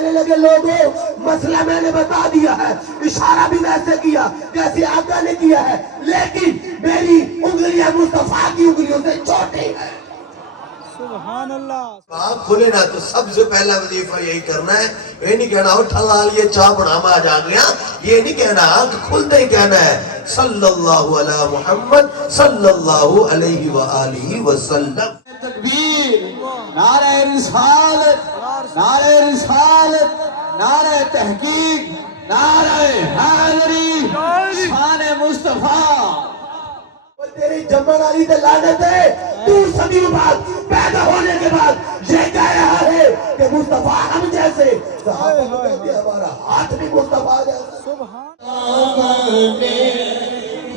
لگے لوگوں مسئلہ میں نے بتا دیا ہے, اشارہ بھی ویسے کیا جیسے آقا نے کیا ہے, لیکن میری انگلیاں مصطفیٰ کی انگلیوں سے چھوٹی ہیں. سبحان اللہ. آنکھ کھولے نا تو سب سے پہلا وظیفہ یہی کرنا ہے. یہ نہیں کہنا اٹھا لال یہ چاہ بڑھا میں آ جا گیا, یہ نہیں کہنا, آنکھ کھلتے ہی کہنا ہے صلی اللہ علی محمد صلی اللہ علیہ وآلہ وسلم. تکبیر, نعرہ رسالت, نعرہ رسالت, نعرہ تحقیق, نعرہ حیدری, شان مصطفیٰ. تیری جمن علی تے لعنت ہے, تو صدی بعد پیدا ہونے کے بعد یہ کہہ رہا ہے کہ مصطفیٰ ہم جیسے, صحابہ کو کہتے ہیں ہمارا ہاتھ بھی مصطفیٰ جیسا.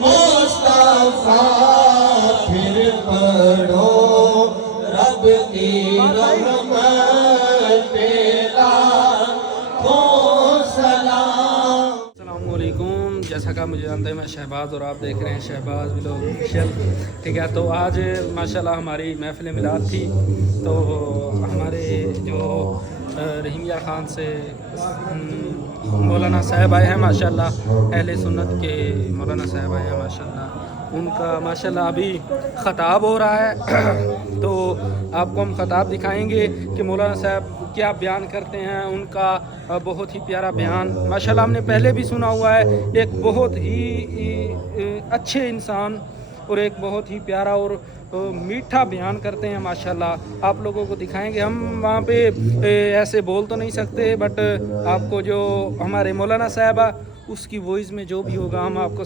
مصطفیٰ پھر پڑھو رب کی رحمت پہ لاکھوں سلام. السلام علیکم. جیسا کہ مجھے جانتے ہیں میں شہباز اور آپ دیکھ رہے ہیں شہباز ولاگ آفیشیل. ٹھیک ہے, تو آج ماشاءاللہ ہماری محفل میلاد تھی. تو ہمارے جو رحیمیہ خان سے مولانا صاحب آئے ہیں ماشاءاللہ, اہل سنت کے مولانا صاحب آئے ہیں ماشاءاللہ. ان کا ماشاءاللہ ابھی خطاب ہو رہا ہے, تو آپ کو ہم خطاب دکھائیں گے کہ مولانا صاحب کیا بیان کرتے ہیں. ان کا بہت ہی پیارا بیان ماشاءاللہ ہم نے پہلے بھی سنا ہوا ہے. ایک بہت ہی اچھے انسان اور ایک بہت ہی پیارا اور میٹھا بیان کرتے ہیں ماشاءاللہ. آپ لوگوں کو دکھائیں گے. ہم وہاں پہ ایسے بول تو نہیں سکتے, بٹ آپ کو جو ہمارے مولانا صاحب اس کی وائس میں جو بھی ہوگا ہم آپ کو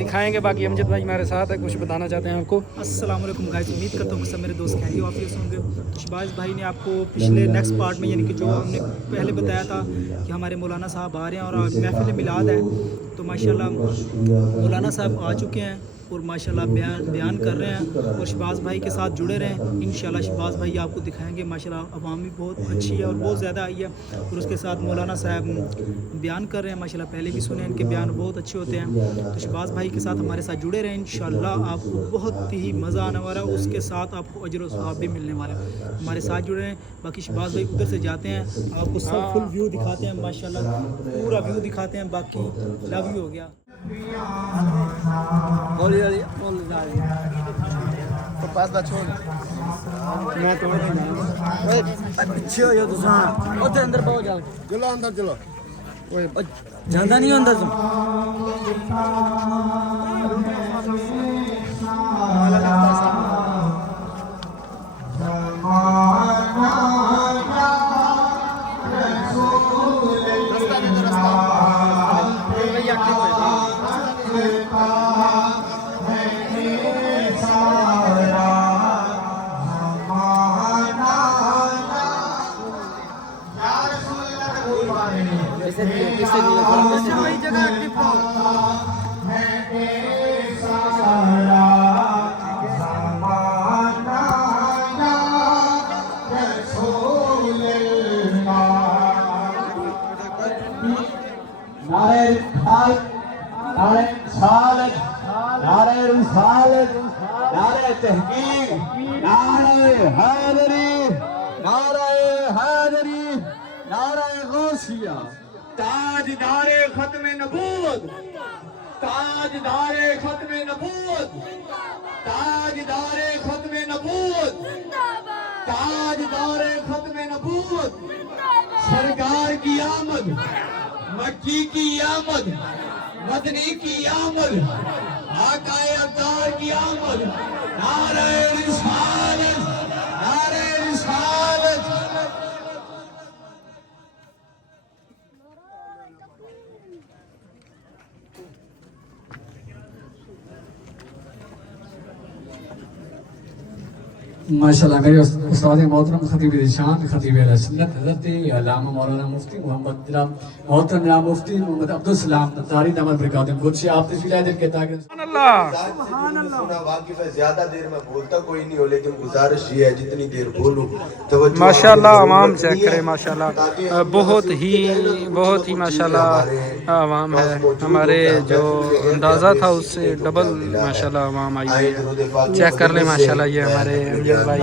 دکھائیں گے. باقی امجد بھائی ہمارے ساتھ ہے, کچھ بتانا چاہتے ہیں آپ کو. السلام علیکم گائز, امید کرتا ہوں کہ سب میرے دوست خیریت و عافیت سے ہوں گے. شہباز بھائی نے آپ کو پچھلے نیکسٹ پارٹ میں یعنی کہ جو ہم نے پہلے بتایا تھا کہ ہمارے مولانا صاحب آ رہے ہیں اور آج محفل میلاد ہے, تو ماشاءاللہ مولانا صاحب آ چکے ہیں اور ماشاءاللہ بیان کر رہے ہیں. اور شہباز بھائی کے ساتھ جڑے رہیں, انشاءاللہ شہباز بھائی آپ کو دکھائیں گے. ماشاءاللہ عوام بھی بہت اچھی ہے اور بہت زیادہ آئی ہے, اور اس کے ساتھ مولانا صاحب بیان کر رہے ہیں ماشاءاللہ. پہلے بھی سنے, ان کے بیان بہت اچھے ہوتے ہیں. تو شہباز بھائی کے ساتھ ہمارے ساتھ جڑے رہیں, انشاءاللہ آپ کو بہت ہی مزہ آنے والا ہے. اس کے ساتھ آپ کو اجر و ثواب بھی ملنے والا ہے. ہمارے ساتھ جڑے رہیں. باقی شہباز بھائی ادھر سے جاتے ہیں, آپ کو سب فل ویو دکھاتے ہیں ماشاءاللہ, پورا ویو دکھاتے ہیں. باقی لو یو ہو گیا. چلو اندر چلو. جانا نہیں ہوتا تم. نعرہ رسالت, نعرہ تحقیق, نعرہ حیدری, نعرہ حیدری, نعرہ غوثیہ. تاجدار ختم نبوت, تاجدار ختم نبوت, تاجدار ختم نبوت, تاجدار ختم نبوت. سرکار کی آمد, مکی کی آمد, مدنی کی آمد, آقا ابدار کی آمد. نعرہ رسالت, نعرہ رسالت. ماشاءاللہ میرے استاد محترم خطیب ذیشان خطیب اہل سنت حضرت علامہ مولانا مفتی محمد جناب محترم جناب مفتی محمد عبدالسلام تاری دامت برکاتہم خود سے آپ تشریف لائے دل کے تاکہ سبحان اللہ. واقف ہے زیادہ دیر میں بولتا کوئی نہیں ہو, لیکن گزارش یہ ہے جتنی دیر بولوں توجہ ماشاءاللہ عوام چیک کرے ماشاءاللہ, بہت ہی ماشاءاللہ عوام ہے. ہمارے جو اندازہ تھا اس سے ڈبل ماشاءاللہ عوام آئی ہے. چیک کر لیں ماشاءاللہ, یہ ہمارے امجد بھائی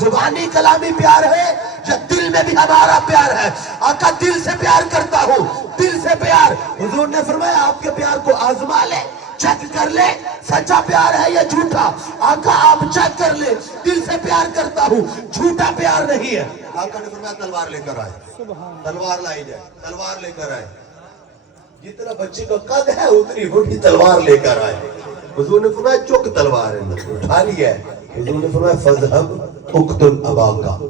زبانی کلامی پیار ہے یا دل میں بھی ہمارا پیار ہے؟ آقا دل سے پیار کرتا ہوں، دل سے پیار۔ حضور نے فرمایا آپ کے پیار کو آزما لے، چیک کر لے سچا پیار ہے یا جھوٹا۔ آقا آپ چیک کر لے، دل سے پیار کرتا ہوں، جھوٹا پیار نہیں ہے۔ آقا نے فرمایا تلوار لے کر آئے، تلوار لائی جائے، تلوار لے کر آئے۔ جتنا بچے کا قد ہے اتنی بڑی تلوار لے کر آئے۔ حضور نے فرمایا چک تلوار ہے، اٹھا لیا ہے۔ حضور نے فرمایا فذهب اقتل اباک،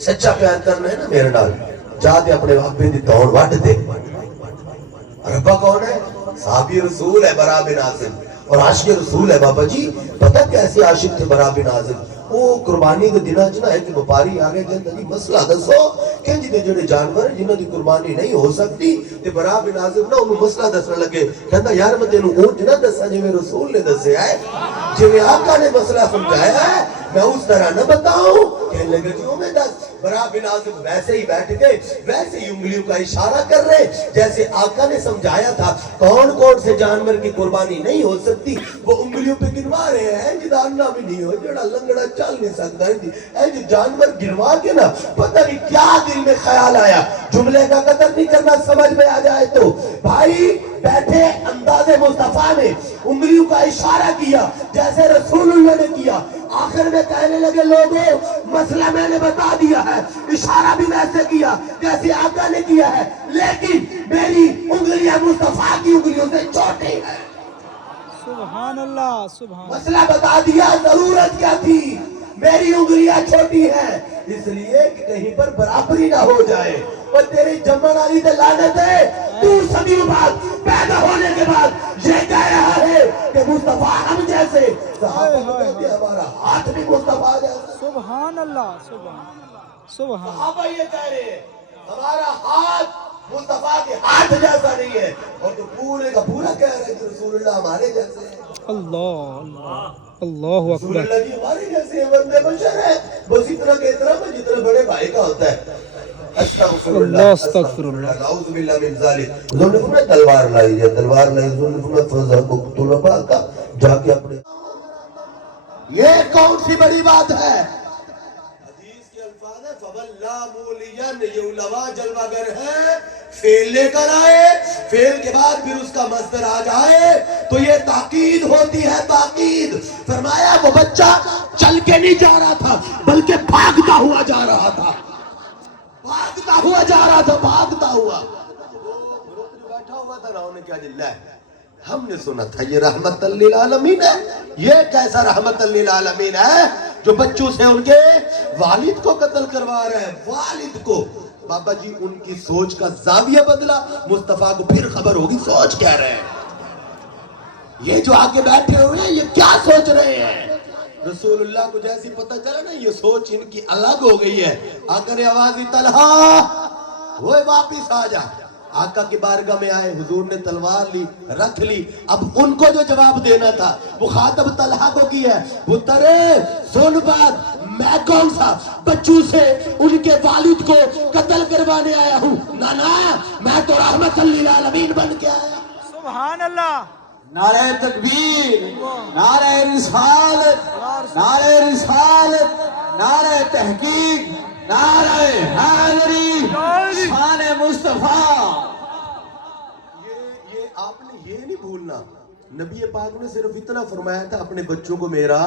سچا پیار کرنا ہے نا میرے نال، جا دے اپنے ابے دی توڑ وڈ دے۔ اور ابا کون ہے؟ صحابی رسول ہے برا بن عازب، اور عاشق رسول ہے۔ بابا جی پتہ کیسے عاشق تھے برا بن عازب؟ وہ قربانی دے دناں چ نہ ایک وپاری آگے کہندا جی مسئلہ دسو کہ جی دے جڑے جانور جنہاں دی قربانی نہیں ہو سکتی، تے برا بن عازب نہ انہوں مسئلہ دسن لگے، کہندا یار میں تینوں اونٹ نہ دساں جویں رسول نے دسیا ہے، جویں آقا نے مسئلہ سمجھایا ہے میں اس طرح نہ بتاؤں۔ کہنے لگے کیوں میں دس؟ برا بن عازب ویسے ہی بیٹھ گئے، ویسے ہی انگلیوں کا اشارہ کر رہے جیسے آقا نے سمجھایا تھا۔ کون کون سے جانور کی قربانی نہیں ہو سکتی وہ انگلیوں پہ گنوا رہے ہیں، جداننا بھی نہیں ہو، جڑا لنگڑا چل نہیں سکتا ہے۔ اے جو جانور گنوا کے نا پتہ نہیں کیا دل میں خیال آیا، جملے کا قدر نہیں کرنا سمجھ میں آ جائے تو بھائی بیٹھے انداز مصطفیٰ نے انگلیوں کا اشارہ کیا جیسے رسول اللہ نے کیا۔ آخر میں کہنے لگے لوگوں مسئلہ میں نے بتا دیا ہے، اشارہ بھی ویسے کیا جیسے آقا نے کیا ہے، لیکن میری انگلیاں مصطفیٰ کی انگلیوں سے چھوٹی ہیں۔ سبحان اللہ، سبحان اللہ۔ مسئلہ بتا دیا، ضرورت کیا تھی؟ میری انگلیاں چھوٹی ہیں اس لیے کہ کہیں پر برابری نہ ہو جائے۔ اور تیری جمن علی تے لعنت ہے، تو صدیوں بعد پیدا ہونے کے بعد یہ کہہ رہا ہے کہ مصطفیٰ ہم جیسے، صحابہ کو کہتے ہیں ہمارا ہاتھ بھی مصطفیٰ جیسا۔ سبحان اللہ، سبحان اللہ، سبحان اللہ۔ صحابہ یہ کہہ رہے ہیں ہمارا ہاتھ مصطفیٰ کے ہاتھ جیسا نہیں ہے، اور تو پورے کا پورا کہہ رہے ہیں کہ رسول اللہ ہمارے جیسے ہیں۔ اللہ اللہ اللہ رسول اکبر۔ اللہ جی ہمارے جیسے بندے بشر ہے، بس اتنا کے احترام ہے جتنا بڑے بھائی کا ہوتا ہے۔ استغفر اللہ، استغفر اللہ۔ اعوذ باللہ من ذالک۔ حضور نے فرمایا تلوار لائی جائے، تلوار لائی۔ حضور نے فرمایا فذهب اقتل اباک، جا کے اپنے۔ یہ کون سی بڑی بات ہے؟ حدیث کے الفاظ ہے فَوَلَّا مُولِيًا، یہ علماء جلوہ گر ہے، فعل لے کر آئے، فعل کے بعد پھر اس کا مصدر آ جائے تو یہ تاکید ہوتی ہے، تاکید۔ فرمایا وہ بچہ چل کے نہیں جا رہا تھا بلکہ بھاگتا ہوا جا رہا تھا، بھاگتا ہوا جا رہا تھا، بھاگتا ہوا۔ بیٹھا ہوا تھا نا، انہیں کیا جلہ ہے، ہم نے سنا تھا یہ رحمت للعالمین ہے۔ یہ کیسا رحمت للعالمین ہے جو بچوں سے ان کے والد کو قتل کروا رہے ہیں، والد کو۔ بابا جی ان کی سوچ کا زاویہ بدلا، مصطفیٰ کو پھر خبر ہوگی سوچ کیا رہے ہیں، یہ جو آگے بیٹھے ہوئے ہیں یہ کیا سوچ رہے ہیں۔ رسول اللہ کو جیسی پتہ چلا نا یہ سوچ ان کی الگ ہو گئی ہے۔ آقا نے آواز دی طلحہ وہ واپس آ جا۔ آقا کی بارگاہ میں آئے، حضور نے تلوار لی، رکھ لی۔ اب ان کو جو جواب دینا تھا وہ خاطب طلحہ کو کی ہے، پتر سن بات، میں کون سا بچوں سے ان کے والد کو قتل کروانے آیا ہوں، نا میں تو رحمت للعالمین بن کے آیا۔ سبحان اللہ۔ نعرہ تکبیر، نعرہ رسالت، نعرہ رسالت، نعرہ تحقیق، نعرہ حیدری، شان مصطفیٰ۔ یہ آپ نے یہ نہیں بھولنا، نبی پاک نے صرف اتنا فرمایا تھا اپنے بچوں کو میرا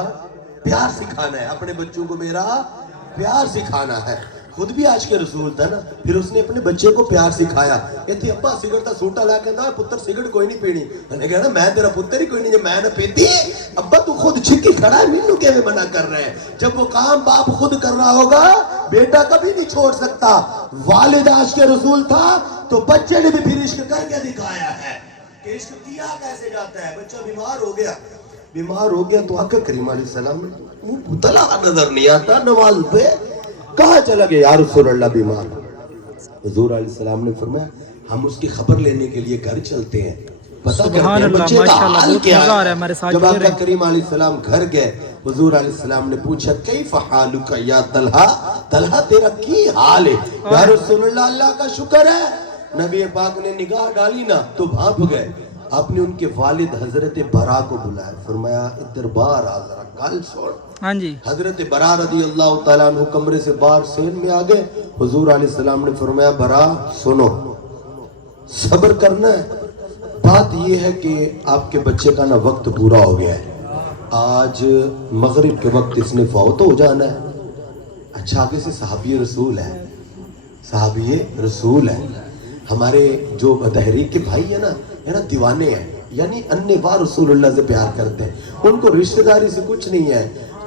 پیار سکھانا ہے، اپنے بچوں کو میرا پیار سکھانا ہے۔ خود بھی آج کے رسول تھا نا، پھر اس نے اپنے بچے کو پیار سکھایا۔ ایتھے ابا سگرٹ دا سوٹا لے کے کہندا پتر سگرٹ کوئی نہیں پینی، میں کہنا میں تیرا پتر ہی کوئی نہیں، جب میں نہ پیتی ابا تو خود چھکی کھڑا ہے، مینوں کیویں منع کر رہے ہیں؟ جب وہ کام باپ خود کر رہا ہوگا بیٹا کبھی نہیں چھوڑ سکتا۔ والد عاشق رسول تھا تو بچے نے بھی پھر عشق کر کے دکھایا ہے کہ عشق کیا کیسے جاتا ہے۔ بچہ بیمار ہو گیا تو آقا کریم علیہ السلام نے تلا نظر نہیں آتا نواز پہ، کہاں چلا گیا یا رسول اللہ بیمار؟ حضور علیہ السلام نے فرمایا ہم اس کی خبر لینے کے لیے گھر چلتے ہیں، پتہ کرتے ہیں بچے کا حال کیا ہے۔ جب آقا کریم علیہ السلام گھر گئے، حضور علیہ السلام نے پوچھا کیف حالک یا طلحہ، طلحہ تیرا کی حال ہے؟ یا رسول اللہ اللہ کا شکر ہے۔ نبی پاک نے نگاہ ڈالی نا تو بھانپ گئے۔ آپ نے ان کے والد حضرت برا کو بلایا, فرمایا ادھر باہر آ ذرا گل سن. ہاں جی. حضرت برا رضی اللہ تعالیٰ عنہ کمرے سے باہر سین میں آ گئے. حضور علیہ السلام نے فرمایا برا سنو, صبر کرنا ہے. بات یہ ہے کہ آپ کے بچے کا نا وقت پورا ہو گیا ہے, آج مغرب کے وقت اس نے فوت ہو جانا ہے. اچھا آگے سے صحابی رسول ہے, صحابی رسول ہے. ہمارے جو تحریک کے بھائی ہیں نا دیوانے ہیں, یعنی انواع رسول اللہ سے پیار کرتے ہیں. ان کو رشتہ داری سے کچھ نہیں ہے,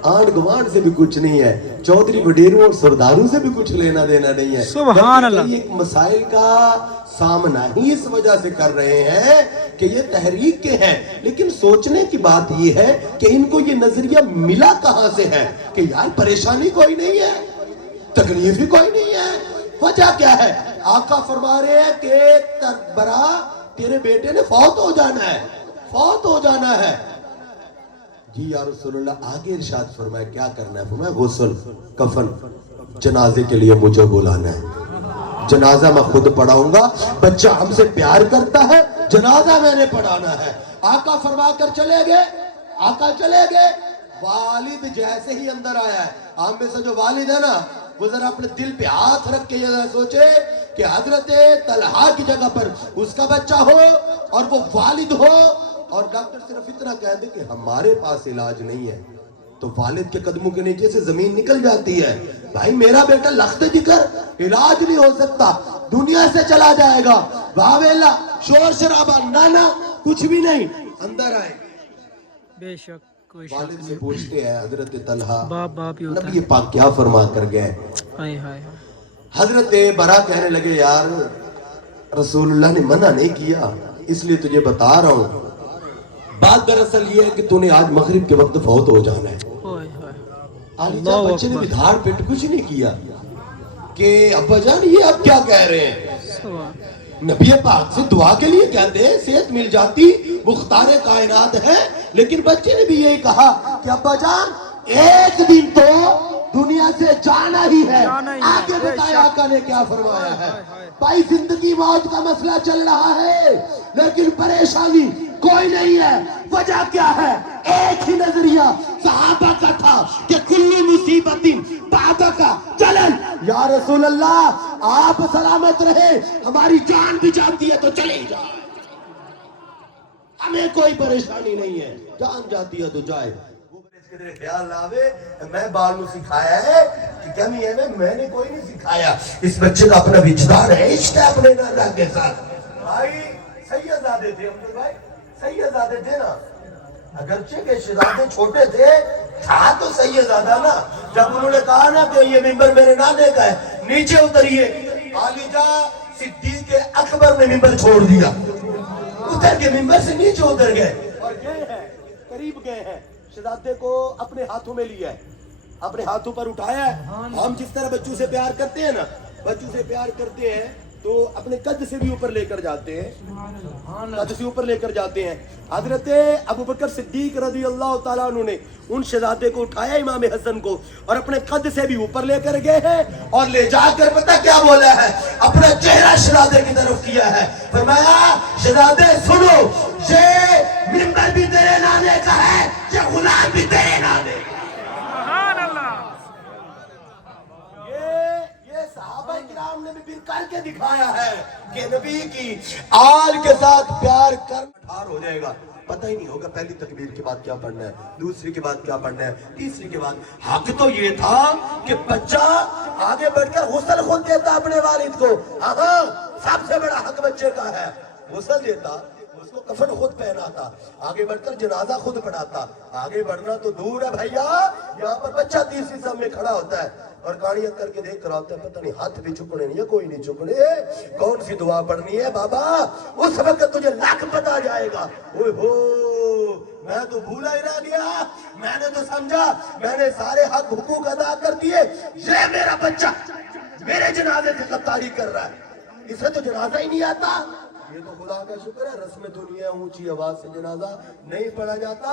آنڈ گوانڈ سے بھی کچھ نہیں ہے, چودھری وڈیروں اور سرداروں سے بھی کچھ لینا دینا نہیں ہے. سبحان اللہ. ایک مسائل کا سامنا ہی اس وجہ سے کر رہے ہیں کہ یہ تحریک کے ہیں, لیکن سوچنے کی بات یہ ہے کہ ان کو یہ نظریہ ملا کہاں سے ہے کہ یار پریشانی کوئی نہیں ہے, تکلیف ہی کوئی نہیں ہے. وجہ کیا ہے؟ آقا فرما رہے ہیں کہ برا تیرے بیٹے نے فوت ہو جانا ہے, فوت ہو جانا ہے. جی یا رسول اللہ, آگے ارشاد فرمایا کیا کرنا ہے؟ فرمایا غسل, کفن, جنازے کے لیے مجھے بلانا ہے. جنازہ میں خود پڑھاؤں گا, بچہ ہم سے پیار کرتا ہے, جنازہ میں نے پڑھانا ہے. آقا فرما کر چلے گئے, آقا چلے گئے. والد جیسے ہی اندر آیا ہے, ہم میں سے جو والد ہے نا وہ ذرا اپنے دل پہ ہاتھ رکھ کے یہ سوچے کہ حضرت طلحہ کی جگہ پر اس کا بچہ ہو اور وہ والد ہو, اور ڈاکٹر صرف اتنا کہہ دے کہ ہمارے پاس علاج نہیں ہے, تو والد کے قدموں کے نیچے سے زمین نکل جاتی ہے. بھائی میرا بیٹا لخت جگر, علاج نہیں ہو سکتا, دنیا سے چلا جائے گا. باویلا شور شرابہ نانا کچھ بھی نہیں, اندر آئے. بے شک کوئی والد سے پوچھتے ہیں حضرت طلحہ باپ ہی ہوتا نبی پاک کیا فرما کر گئے؟ حضرت برا کہنے لگے یار رسول اللہ نے منع نہیں کیا, اس لیے تجھے بتا رہا ہوں. بات دراصل یہ ہے کہ تو نے آج مغرب کے وقت فوت ہو جانا ہے. بچے نے بھی دھاڑ پیٹ کچھ نہیں کیا کہ ابا جان یہ اب کیا کہہ رہے ہیں. نبی پاک سے دعا کے لیے کہتے ہیں صحت مل جاتی, مختار کائنات ہے, لیکن بچے نے بھی یہی کہا کہ ابا جان ایک دن تو دنیا سے جانا ہی ہے. آگے بتایا آقا نے کیا فرمایا ہے. بھائی زندگی موت کا مسئلہ چل رہا ہے لیکن پریشانی کوئی نہیں ہے. وجہ کیا ہے؟ ایک ہی نظریہ صحابہ کا تھا کہ کلی مصیبت بعد کا چلن. یا رسول اللہ آپ سلامت رہے, ہماری جان بھی جاتی ہے تو چلے جا, ہمیں کوئی پریشانی نہیں ہے, جان جاتی ہے تو جائے. خیال آوے میں بال میں سکھایا ہے کہ کمی ہے, میں نے کوئی نہیں سکھایا. اس بچے کا اپنا وجدان ہے, عشق ہے اپنے نانا کے ساتھ. بھائی سیدزادے تھے, بھائی سیدزادے تھے نا, اگرچہ کہ شہزادے چھوٹے تھے, تھا تو سیدزادہ نا. جب انہوں نے کہا نا کہ یہ ممبر میرے نانے کا ہے, نیچے اتریے, خالجہ صدیق اکبر نے ممبر چھوڑ دیا, اتر کے ممبر سے نیچے اتر گئے اور یہ ہے قریب گئے ہیں. شہزادے کو اپنے ہاتھوں میں لیا ہے, اپنے ہاتھوں پر اٹھایا ہے. ہم جس طرح بچوں سے پیار کرتے ہیں نا, بچوں سے پیار کرتے ہیں تو اپنے قد سے بھی اوپر لے کر جاتے ہیں, قد سے اوپر لے کر جاتے ہیں. حضرت ابوبکر صدیق رضی اللہ تعالیٰ عنہ نے ان شہزادے کو اٹھایا, امام حسن کو, اور اپنے قد سے بھی اوپر لے کر گئے ہیں, اور لے جا کر پتہ کیا بولا ہے, اپنا چہرہ شہزادے کی طرف کیا ہے. فرمایا شہزادے سنو, یہ ممبر بھی تیرے نانے کا ہے, یہ غلام بھی تیرے نانے کا. یہ صحابہ کرام نے بھی کر کے دکھایا ہے کہ نبی کی آل کے ساتھ پیار کر ٹھار ہو جائے گا. پتہ ہی نہیں ہوگا پہلی تکبیر کے بعد کیا پڑھنا ہے, دوسری کے بعد کیا پڑھنا ہے, تیسری کے بعد. حق تو یہ تھا کہ بچہ آگے بڑھ کر غسل خود دیتا اپنے والد کو. ہاں سب سے بڑا حق بچے کا ہے, غسل دیتا, اس کو کفن خود پہناتا, آگے بڑھ کر جنازہ خود پڑھاتا. آگے بڑھنا تو دور ہے بھائیا, یہاں پر بچہ تیسری صف میں کھڑا ہوتا ہے اور کاڑیاں کر کے دیکھ رہا ہوتا ہے, پتہ نہیں ہاتھ بھی چکنے نہیں ہے, کوئی نہیں چکنے, کون سی دعا پڑھنی ہے بابا. اس وقت تجھے لاکھ پتا جائے گا. اوہ ہو, میں تو بھولا ہی رہ گیا, میں نے تو سمجھا میں نے سارے حق حقوق ادا کر دیے, یہ میرا بچہ میرے جنازے سے غداری کر رہا ہے, اسے تو جنازہ ہی نہیں آتا. یہ تو خدا کا شکر ہے, رسم دنیا اونچی آواز سے جنازہ نہیں پڑھا جاتا,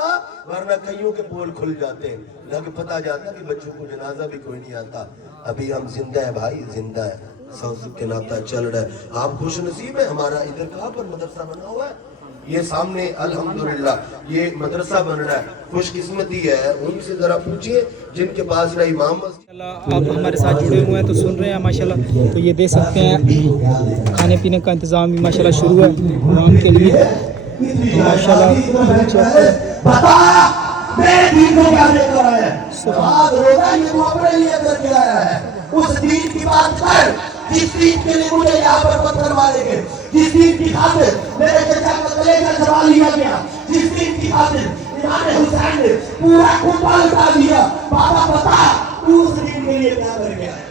ورنہ کئیوں کے پول کھل جاتے ہیں, لگ پتا جاتا کہ بچوں کو جنازہ بھی کوئی نہیں آتا. ابھی ہم زندہ ہیں بھائی, زندہ ہے, سوز کے ناتا چل رہا ہے. آپ خوش نصیب ہیں, ہمارا ادھر کہاں پر مدرسہ بنا ہوا ہے, یہ سامنے الحمدللہ یہ مدرسہ بن رہا ہے. خوش قسمتی ہے ان سے ذرا پوچھئے جن کے پاس نہ امام آپ ہمارے ساتھ جڑے ہوئے ہیں تو سن رہے ہیں ماشاءاللہ. تو یہ دیکھ سکتے ہیں کھانے پینے کا انتظام بھی ماشاءاللہ شروع ہے پروگرام کے لیے. بتا میرے دین کو کیا لے کر آیا ہے. نماز روزہ یہ تو اپنے لیے کر کے آیا ہے. اس دین کی بات کر جس دین کے لیے مجھے یہاں پر پتھر مارے گئے, جس دین کی خاطر میرے چچا کا کلیجہ چبا لیا گیا, جس دین کی خاطر امام حسین نے پورا کنبہ لٹا دیا. بابا بتا تو اس دین کے لیے کیا کر گیا ہے,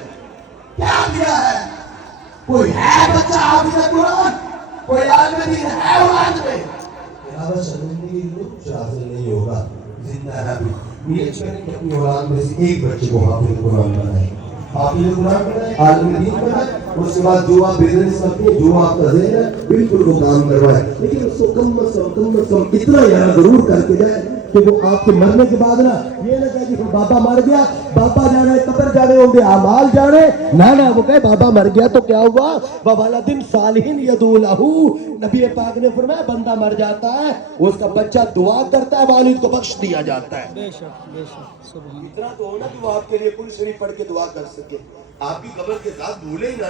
کیا کیا ہے. کوئی ہے بچہ حافظ قرآن, کوئی عالم دین ہے اولاد میں. اب شرمندگی حاصل نہیں ہوگا زندہ ہے. یہ چاہیے کہ اپنی اولاد میں سے ایک بچے کو حافظ قرآن بنائے, حافظ قرآن بنائے, عالم دین بنائے. اس کے بعد جو آپ بزنس کرتے ہیں, جو آپ کا ذہن ہے, بالکل وہ کام کروائے. لیکن اس کو کم از کم اتنا یاد ضرور کر کے جائے کہ وہ آپ کے مرنے کے بعد نا یہ نہ کہے کہ بابا مر گیا, بابا جانے قبر جانے ہوں گے اعمال جانے, نہ وہ کہے بابا مر گیا تو کیا ہوا, وولد صالح یدعو لہ. نبی پاک نے فرمایا بندہ مر جاتا ہے اس کا بچہ دعا کرتا ہے, والد کو بخش دیا جاتا ہے. بے شک بے شک سبحان. اتنا تو ہونا کہ وہ آپ کے لیے کل شریف پڑھ کے دعا کر سکے. آپ کی قبر کے ساتھ بھولے ہی نہ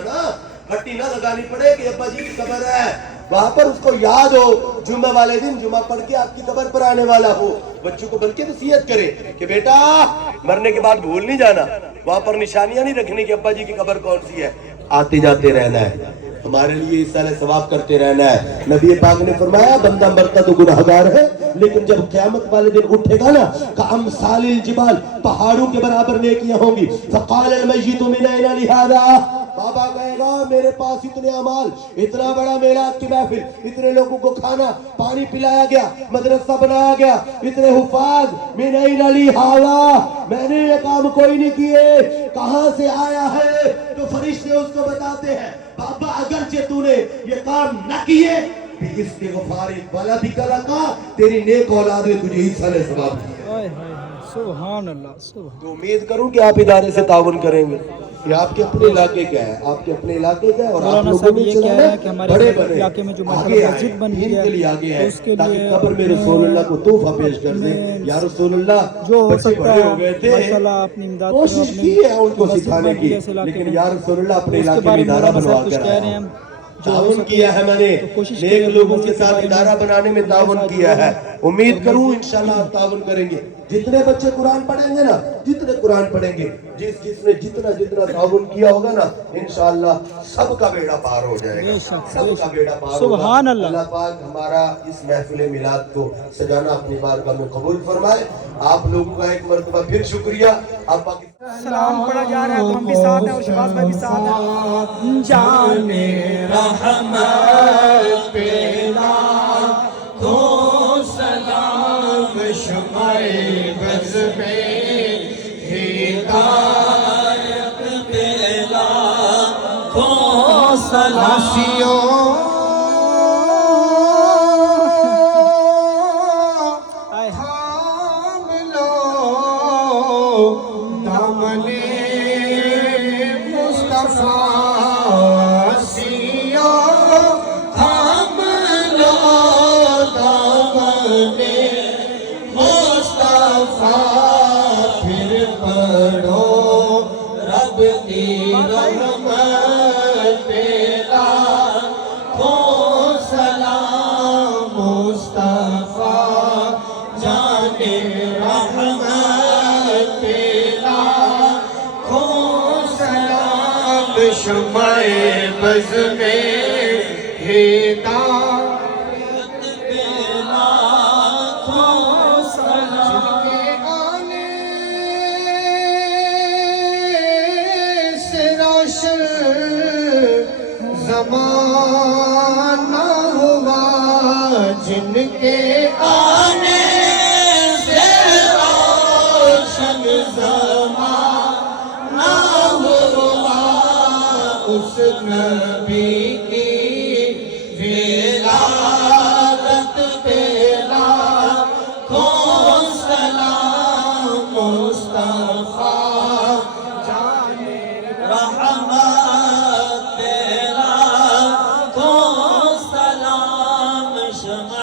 ہٹی نہ لگانی پڑے کہ ابا جی کی قبر ہے, وہاں پر اس کو یاد ہو, جمعہ والے دن جمعہ پڑھ کے آپ کی قبر پر آنے والا ہو. بچوں کو بلکہ نصیحت کرے کہ بیٹا مرنے کے بعد بھول نہیں جانا, وہاں پر نشانیاں نہیں رکھنی کہ ابا جی کی قبر کون سی ہے, آتے جاتے رہنا ہے, ہمارے لیے اصلاح ثواب کرتے رہنا ہے. نبی پاک نے فرمایا بندہ مرتا تو گناہگار ہے, لیکن جب قیامت والے دن اٹھے گا نا کامثال الجبال, پہاڑوں کے برابر نیکیاں ہوں گی. فقال المیت من این لہذا, بابا کہے گا میرے پاس اتنے اعمال, اتنا بڑا میلاد کی محفل, اتنے لوگوں کو کھانا پانی پلایا گیا, مدرسہ بنایا گیا, اتنے حفاظ, من این لہذا, میں نے یہ کام کوئی نہیں کیے, کہاں سے آیا ہے. تو فرشتے اس کو بتاتے ہیں بابا اگرچہ تو نے یہ کام نہ کیے, استغفار ولدک لکا, تیری نیک اولاد نے تجھے حصہ لے ثواب دیا. سبحان اللہ سبحان. تو امید کروں کہ آپ ادارے سے تعاون کریں گے. یہ آپ کے اپنے علاقے کا ہے, آپ کے اپنے علاقے کا ہے, اور آپ لوگوں نے چلانا بڑے بڑے آگے آئے, دین کے لیے آگے آئے, تاکہ قبر میں رسول اللہ کو تحفہ پیش کر دیں. یا رسول اللہ بچے بڑے ہو گئے تھے, کوشش کی ہے ان کو سکھانے کی, لیکن یا رسول اللہ اپنے علاقے میں ادارہ بنوا کر آئے. تعاون کیا ہے میں نے, نیک لوگوں کے ساتھ ادارہ بنانے میں تعاون کیا ہے. امید کروں انشاءاللہ آپ تعاون کریں گے. جتنے بچے قرآن پڑھیں گے نا, جتنے قرآن پڑھیں گے, جس نے جتنا تعاون کیا ہوگا نا, انشاءاللہ سب کا بیڑا پار ہو جائے گا, سب کا بیڑا پار ہوگا. سبحان اللہ. اللہ پاک ہمارا اس محفل میلاد کو سجانا اپنی بارگاہ میں قبول فرمائے. آپ لوگوں کا ایک مرتبہ پھر شکریہ. آپ سلام پڑھا جا رہا ہے تو ہم بھی ساتھ ہیں اور شہباز بھائی بھی ساتھ ہیں. جانے رحمت پیلا تو سلام شمع بز پہ, ہدایت پیلا تو سلام. شمع بز میں ہدایت پیلا تو سلام. آنے سے روشن زمانہ ہوا, جن کے آنے سے روشن زمانہ ہوا, اس نبی کی ولادت پیلا کون سلام. مصطفیٰ جانے رحمت پیلا کون سلام. شمع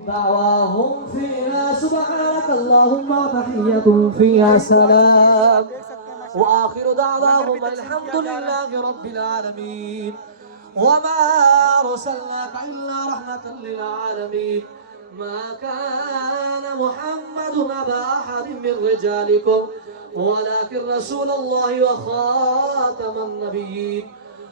دعواهم فيها سبحانك اللهم وتحيتهم فيها سلام وآخر دعواهم الحمد لله رب العالمين وما أرسلناك إلا رحمة للعالمين ما كان محمد أبا أحد من رجالكم ولكن رسول الله وخاتم النبيين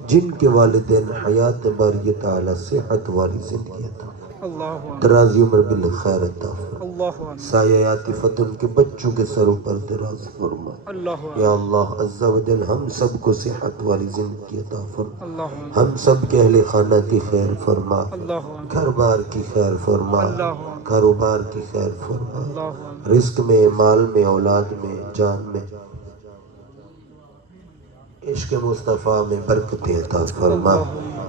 جن کے والدین حیات باری تعالی صحت والی زندگی عطا اللہ درازی عمر بالخیر عطا فرما اللہ سایہ عاطفت ان کے بچوں کے سروں پر دراز فرما اللہ یا اللہ عز و جل ہم سب کو صحت والی زندگی عطا فرما اللہ ہم سب کے اہل خانہ کی خیر فرما اللہ گھر بار کی خیر فرما اللہ کاروبار کی خیر فرما اللہ رزق میں مال میں اولاد میں جان میں عشق مصطفیٰ میں برکتیں عطا فرما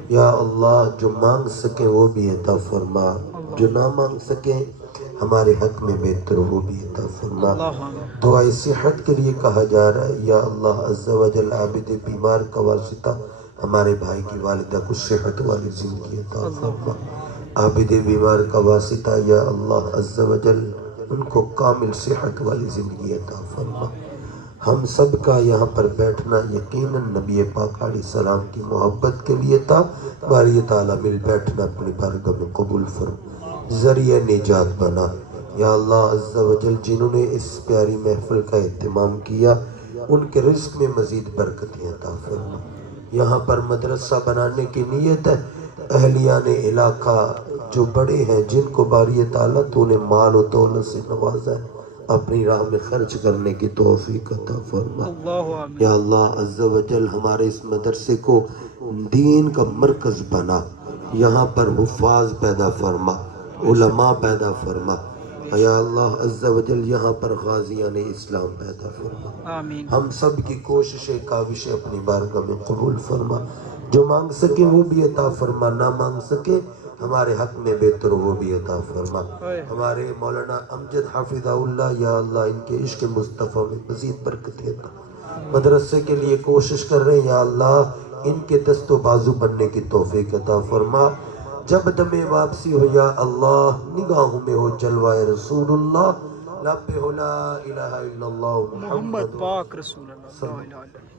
یا اللہ جو مانگ سکیں وہ بھی عطا فرما جو نہ مانگ سکیں ہمارے حق میں بہتر وہ بھی عطا فرما دعائے صحت کے لیے کہا جا رہا ہے یا اللہ عز و جل عابد بیمار کا واسطہ ہمارے بھائی کی والدہ کو صحت والی زندگی عطا فرما عابد بیمار کا واسطہ یا اللہ عز و جل ان کو کامل صحت والی زندگی عطا فرما ہم سب کا یہاں پر بیٹھنا یقیناً نبی پاک علیہ السلام کی محبت کے لیے تھا باری تعالیٰ مل بیٹھنا اپنی بارگاہ میں قبول فرما ذریعہ نجات بنا یا اللہ عز و جل جنہوں نے اس پیاری محفل کا اہتمام کیا ان کے رزق میں مزید برکتیں عطا فرما یہاں پر مدرسہ بنانے کی نیت ہے اہلیان علاقہ جو بڑے ہیں جن کو باری تعالیٰ تو نے مال و دولت سے نوازا ہے اپنی راہ میں خرچ کرنے کی توفیق عطا فرما یا اللہ عز و جل ہمارے اس مدرسے کو دین کا مرکز بنا یہاں پر حفاظ پیدا فرما علماء پیدا فرما یا اللہ عز و جل یہاں پر غازیان اسلام پیدا فرما ہم سب کی کوششیں کاوشیں اپنی بارگاہ میں قبول فرما جو مانگ سکے وہ بھی عطا فرما نہ مانگ سکے ہمارے حق میں بہتر وہ بھی عطا فرما ہمارے مولانا امجد حافظ اللہ یا اللہ ان کے عشق مصطفیٰ میں مزید برکت عطا مدرسے کے لیے کوشش کر رہے ہیں یا اللہ ان کے دست و بازو بننے کی توفیق عطا فرما جب دم واپسی ہو یا اللہ نگاہوں میں ہو جلوہ رسول اللہ لب پہ ہو لا الہ الا اللہ محمد پاک رسول اللہ لا الہ الا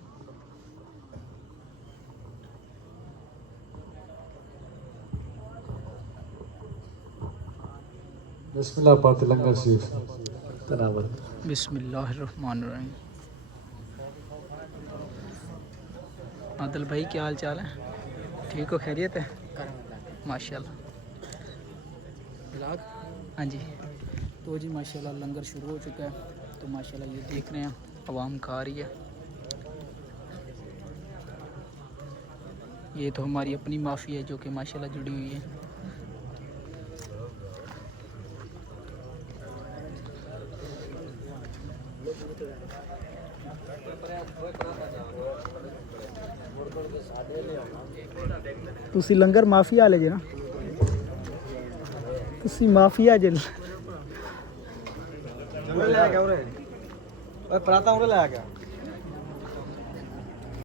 بسم اللہ پڑھتے لنگر شریف تلاوت بسم اللہ الرحمن الرحیم عادل بھائی کیا حال چال ہے ٹھیک ہو خیریت ہے ماشاء اللہ ہاں جی تو جی ماشاء اللہ لنگر شروع ہو چکا ہے تو ماشاء اللہ یہ دیکھ رہے ہیں عوام کھا رہی ہے یہ تو ہماری اپنی معافی ہے جو کہ ماشاء اللہ جڑی ہوئی ہے ਤੁਸੀਂ ਲੰਗਰ ਮਾਫੀਆ ਵਾਲੇ ਜੇ ਨਾ ਤੁਸੀਂ ਮਾਫੀਆ ਜੇ ਲੈ ਗਿਆ ਉਰੇ ਓਏ ਪਰਾਤਾ ਉਰੇ ਲੈ ਗਿਆ